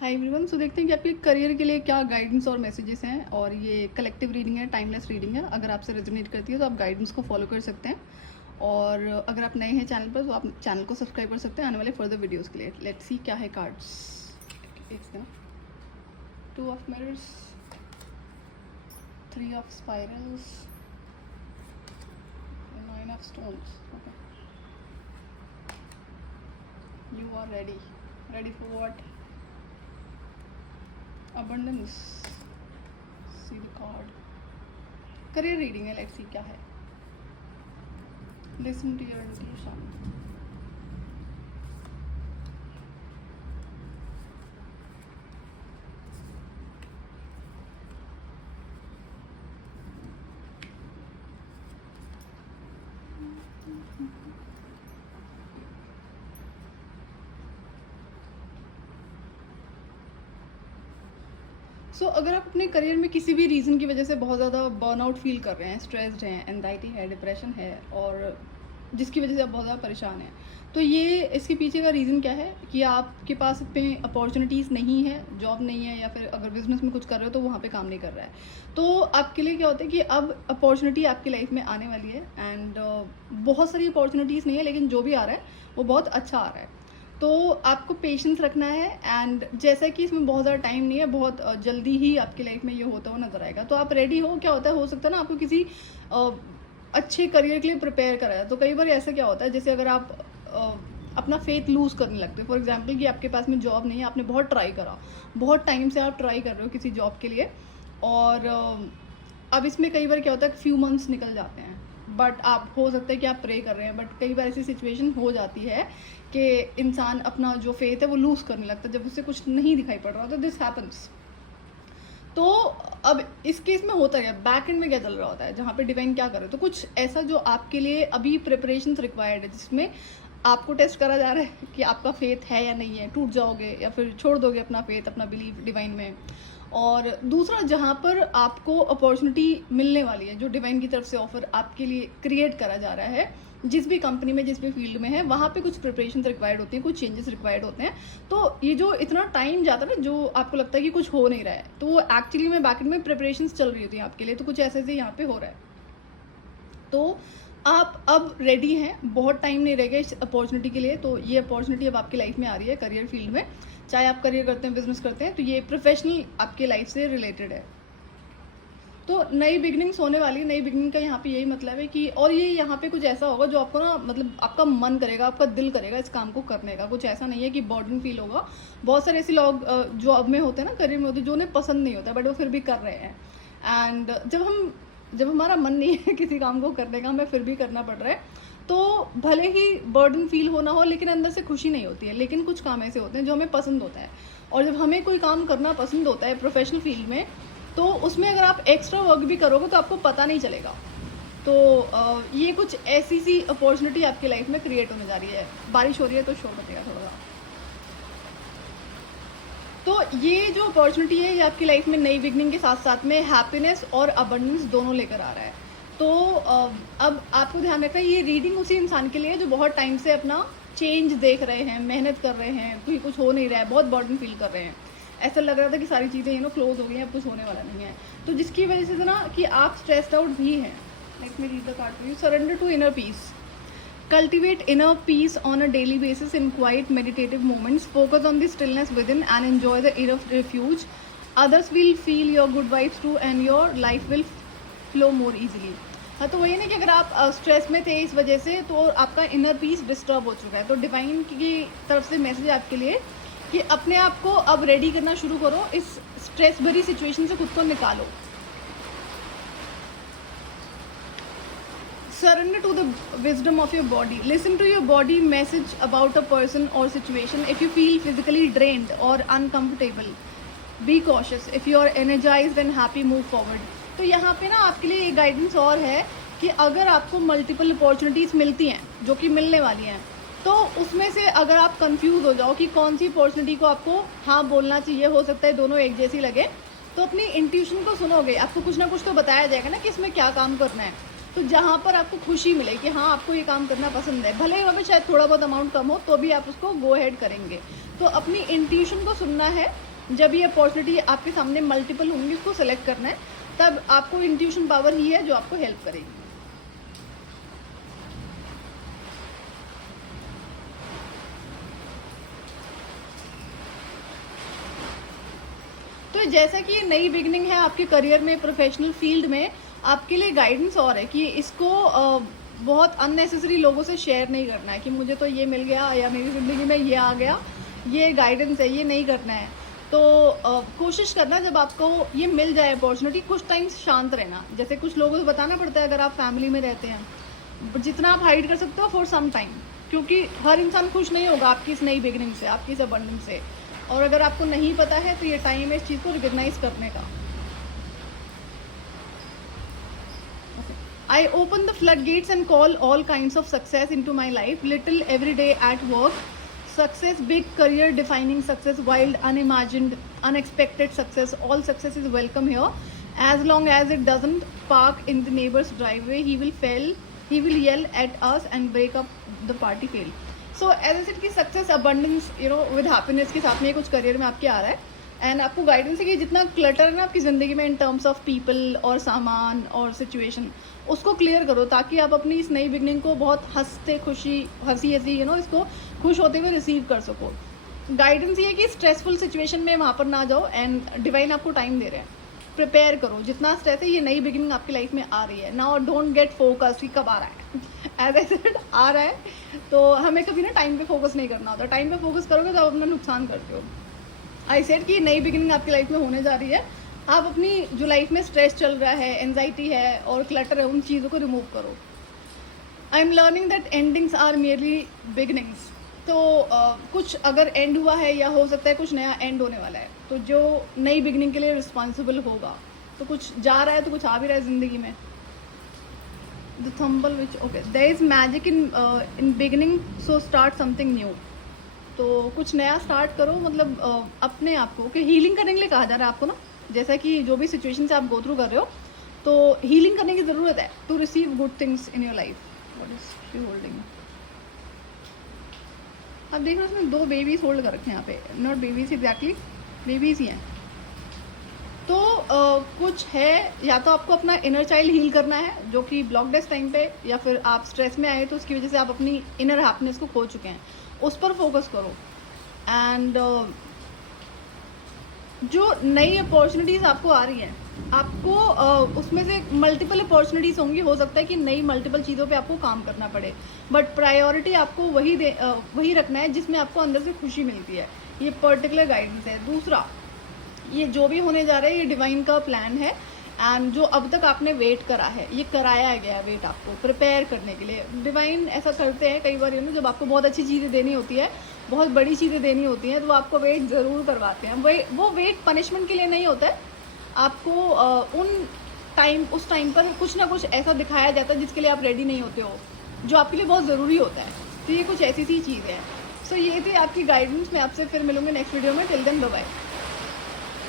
Hi everyone. सो देखते हैं कि आपके करियर के लिए क्या गाइडेंस और मैसेजेस हैं। और ये कलेक्टिव रीडिंग है, टाइमलेस रीडिंग है। अगर आपसे रेजोनेट करती है तो आप गाइडेंस को फॉलो कर सकते हैं। और अगर आप नए हैं चैनल पर तो आप चैनल को सब्सक्राइब कर सकते हैं आने वाले फर्दर वीडियोस के लिए। लेट्स सी क्या है cards. Two of mirrors, three of spirals, nine of stones. Okay, you are ready for what? abundance, see the card, career reading है। let's see क्या है। listen to your intuition। अगर आप अपने करियर में किसी भी रीज़न की वजह से बहुत ज़्यादा बर्नआउट फील कर रहे हैं, स्ट्रेस्ड हैं, एंजाइटी है, डिप्रेशन है, और जिसकी वजह से आप बहुत ज़्यादा परेशान हैं, तो ये इसके पीछे का रीज़न क्या है कि आपके पास पे अपॉर्चुनिटीज़ नहीं है, जॉब नहीं है, या फिर अगर बिजनेस में कुछ कर रहे हो तो वहाँ पे काम नहीं कर रहा है। तो आपके लिए क्या होता है कि अब अपॉर्चुनिटी आपकी लाइफ में आने वाली है। एंड बहुत सारी अपॉर्चुनिटीज़ नहीं है, लेकिन जो भी आ रहा है वो बहुत अच्छा आ रहा है। तो आपको पेशेंस रखना है। एंड जैसा कि इसमें बहुत ज़्यादा टाइम नहीं है, बहुत जल्दी ही आपकी लाइफ में ये होता हुआ नजर आएगा। तो आप रेडी हो। क्या होता है, हो सकता है ना आपको किसी अच्छे करियर के लिए प्रिपेयर कराया। तो कई बार ऐसा क्या होता है, जैसे अगर आप अपना फेथ लूज़ करने लगते हो। फॉर एग्जाम्पल कि आपके पास में जॉब नहीं है, आपने बहुत ट्राई करा, बहुत टाइम से आप ट्राई कर रहे हो किसी जॉब के लिए, और अब इसमें कई बार क्या होता है, फ्यू मंथ्स निकल जाते हैं, बट आप हो सकता है कि आप प्रे कर रहे हैं, बट कई बार ऐसी सिचुएशन हो जाती है कि इंसान अपना जो फेथ है वो लूज़ करने लगता है जब उससे कुछ नहीं दिखाई पड़ रहा। तो दिस हैपन्स। तो अब इस केस में होता है, बैक एंड में क्या चल रहा होता है, जहाँ पे डिवाइन क्या करे, तो कुछ ऐसा जो आपके लिए अभी प्रिपरेशन रिक्वायर्ड है, जिसमें आपको टेस्ट करा जा रहा है कि आपका फेथ है या नहीं है, टूट जाओगे या फिर छोड़ दोगे अपना फेथ, अपना बिलीफ डिवाइन में। और दूसरा, जहाँ पर आपको अपॉर्चुनिटी मिलने वाली है, जो डिवाइन की तरफ से ऑफर आपके लिए क्रिएट करा जा रहा है, जिस भी कंपनी में, जिस भी फील्ड में है, वहाँ पे कुछ प्रिपरेशन रिक्वायर्ड होती है, कुछ चेंजेस रिक्वायर्ड होते हैं। तो ये जो इतना टाइम जाता है ना, जो आपको लगता है कि कुछ हो नहीं रहा है, तो वो एक्चुअली में बैकएंड में प्रिपरेशन चल रही होती है आपके लिए। तो कुछ ऐसे यहाँ पे हो रहा है। तो आप अब रेडी हैं, बहुत टाइम नहीं रहेगा इस अपॉर्चुनिटी के लिए। तो ये अपॉर्चुनिटी अब आपकी लाइफ में आ रही है करियर फील्ड में, चाहे आप करियर करते हैं, बिजनेस करते हैं, तो ये प्रोफेशनल आपके लाइफ से रिलेटेड है। तो नई बिगनिंग्स होने वाली है। नई बिगनिंग का यहाँ पे यही मतलब है कि, और ये यहाँ पे कुछ ऐसा होगा जो आपको ना, मतलब आपका मन करेगा, आपका दिल करेगा इस काम को करने का। कुछ ऐसा नहीं है कि बर्डन फील होगा। बहुत सारे ऐसे लोग जॉब में होते हैं ना, करियर में होते हैं, जो उन्हें पसंद नहीं होता, बट वो फिर भी कर रहे हैं। एंड जब हमारा मन नहीं है किसी काम को करने का, हमें फिर भी करना पड़ रहा है, तो भले ही बर्डन फील होना हो, लेकिन अंदर से खुशी नहीं होती है। लेकिन कुछ काम ऐसे होते हैं जो हमें पसंद होता है, और जब हमें कोई काम करना पसंद होता है प्रोफेशनल फील्ड में, तो उसमें अगर आप एक्स्ट्रा वर्क भी करोगे तो आपको पता नहीं चलेगा। तो ये कुछ ऐसी सी अपॉर्चुनिटी आपकी लाइफ में क्रिएट होने जा रही है। बारिश हो रही है तो शोर बचेगा थोड़ा सा। तो ये जो अपॉर्चुनिटी है, ये आपकी लाइफ में नई बिगनिंग के साथ साथ में हैप्पीनेस और अबंडेंस दोनों लेकर आ रहा है। तो अब आपको ध्यान रखना है, ये रीडिंग उसी इंसान के लिए जो बहुत टाइम से अपना चेंज देख रहे हैं, मेहनत कर रहे हैं, कुछ हो नहीं रहा है, बहुत बर्डन फील कर रहे हैं, ऐसा लग रहा था कि सारी चीज़ें क्लोज हो गई हैं, अब कुछ होने वाला नहीं है। तो जिसकी वजह से ना कि आप स्ट्रेस्ड आउट भी हैं। Let me read the card for you. Surrender to inner peace. Cultivate inner peace on a daily basis in quiet meditative moments. Focus on the stillness within and enjoy the air of refuge. Others will feel your good vibes too and your life will flow more easily. हाँ, तो वही ना कि अगर आप stress में थे इस वजह से, तो आपका इनर पीस डिस्टर्ब हो चुका है। तो डिवाइन की तरफ से मैसेज आपके लिए कि अपने आप को अब रेडी करना शुरू करो, इस स्ट्रेस भरी सिचुएशन से खुद को निकालो। Surrender to the wisdom of your body. Listen to your body message about a person or situation. If you feel physically drained or uncomfortable, be cautious. If you are energized and happy, move forward. तो यहाँ पे ना आपके लिए एक guidance और है कि अगर आपको मल्टीपल अपॉर्चुनिटीज़ मिलती हैं, जो कि मिलने वाली हैं, तो उसमें से अगर आप कंफ्यूज हो जाओ कि कौन सी अपॉर्चुनिटी को आपको हाँ बोलना चाहिए, हो सकता है दोनों एक जैसी लगे, तो अपनी इंट्यूशन को सुनोगे, आपको कुछ ना कुछ तो बताया जाएगा ना कि इसमें क्या काम करना है। तो जहाँ पर आपको खुशी मिले कि हाँ आपको ये काम करना पसंद है, भले ही शायद थोड़ा बहुत अमाउंट कम हो, तो भी आप उसको गो हेड करेंगे। तो अपनी इंट्यूशन को सुनना है जब ये अपॉर्चुनिटी आपके सामने मल्टीपल होंगी, उसको सेलेक्ट करना है, तब आपको इंट्यूशन पावर ही है जो आपको हेल्प करेगी। तो जैसा कि ये नई बिगनिंग है आपके करियर में, प्रोफेशनल फील्ड में, आपके लिए गाइडेंस और है कि इसको बहुत अननेसेसरी लोगों से शेयर नहीं करना है कि मुझे तो ये मिल गया या मेरी ज़िंदगी में ये आ गया, ये गाइडेंस है, ये नहीं करना है। तो कोशिश करना जब आपको ये मिल जाए अपॉर्चुनिटी, कुछ टाइम शांत रहना। जैसे कुछ लोगों को बताना पड़ता है अगर आप फैमिली में रहते हैं, जितना आप हाइड कर सकते हो फॉर सम टाइम, क्योंकि हर इंसान खुश नहीं होगा आपकी इस नई बिगनिंग से, आपकी इस अबंडेंस से। और अगर आपको नहीं पता है तो ये टाइम है इस चीज़ को रिकग्नाइज करने का। I open the floodgates and call all kinds of success into my life, little every day at work. Success, big career defining success, wild, unimagined, unexpected success. All success is welcome here. As long as it doesn't park in the neighbor's driveway, he will yell at us and break up the party fail. So as I said कि success abundance with happiness के साथ में कुछ career में आपके आ रहा है। And आपको गाइडेंस है कि जितना क्लटर है ना आपकी ज़िंदगी में इन टर्म्स ऑफ पीपल और सामान और सिचुएशन, उसको क्लियर करो ताकि आप अपनी इस नई बिगनिंग को बहुत हंसी इसको खुश होते हुए रिसीव कर सको। गाइडेंस ये है कि स्ट्रेसफुल सिचुएशन में वहाँ पर ना जाओ, एंड डिवाइन आपको टाइम दे रहे हैं, प्रिपेयर करो। जितना स्ट्रेस है, ये नई बिगिनिंग आपकी लाइफ में आ रही है नाउ, डोंट गेट फोकस्ड कि कब आ रहा है। एज आई सेड आ रहा है, तो हमें कभी ना टाइम पे फोकस नहीं करना होता। टाइम पे फोकस करोगे तो आप अपना नुकसान करते हो। आई सेड कि नई बिगिनिंग आपकी लाइफ में होने जा रही है, आप अपनी जो लाइफ में स्ट्रेस चल रहा है, एंजाइटी है और क्लटर है, उन चीज़ों को रिमूव करो। I am learning that endings are merely beginnings. तो कुछ अगर एंड हुआ है या हो सकता है कुछ नया एंड होने वाला है, तो जो नई बिगिनिंग के लिए रिस्पॉन्सिबल होगा, तो कुछ जा रहा है तो कुछ आ भी रहा है ज़िंदगी में। The thimble witch okay, there is magic in beginning, so start something new. तो कुछ नया स्टार्ट करो, मतलब अपने आप को कि हीलिंग करने के लिए कहा जा रहा है आपको ना। जैसा कि जो भी सिचुएशन से आप गो थ्रू कर रहे हो, तो हीलिंग करने की ज़रूरत है to receive good things in your life. What is she holding? आप देख रहे हो उसमें 2 बेबीज होल्ड कर रखे हैं यहाँ पे, नॉट बेबीज एग्जैक्टली, बेबीज ही हैं। तो कुछ है, या तो आपको अपना इनर चाइल्ड हील करना है जो कि ब्लॉक्ड है इस टाइम पे, या फिर आप स्ट्रेस में आए तो उसकी वजह से आप अपनी इनर हैप्पीनेस को खो चुके हैं, उस पर फोकस करो। एंड जो नई अपॉर्चुनिटीज़ आपको आ रही हैं, आपको उसमें से मल्टीपल अपॉर्चुनिटीज़ होंगी, हो सकता है कि नई मल्टीपल चीज़ों पे आपको काम करना पड़े, बट प्रायोरिटी आपको वही रखना है जिसमें आपको अंदर से खुशी मिलती है। ये पर्टिकुलर गाइडेंस है। दूसरा, ये जो भी होने जा रहा है ये डिवाइन का प्लान है, एंड जो अब तक आपने वेट करा है, ये कराया गया है वेट आपको प्रिपेयर करने के लिए। डिवाइन ऐसा करते हैं कई बार, जब आपको बहुत अच्छी चीज़ें देनी होती है, बहुत बड़ी चीज़ें देनी होती हैं, तो वो आपको वेट ज़रूर करवाते हैं। वो वेट पनिशमेंट के लिए नहीं होता है, आपको उस टाइम पर कुछ ना कुछ ऐसा दिखाया जाता है जिसके लिए आप रेडी नहीं होते हो, जो आपके लिए बहुत ज़रूरी होता है। तो ये कुछ ऐसी सी चीज़ है। सो ये थी आपकी गाइडेंस। मैं आपसे फिर मिलूंगी नेक्स्ट वीडियो में। Till then bye bye.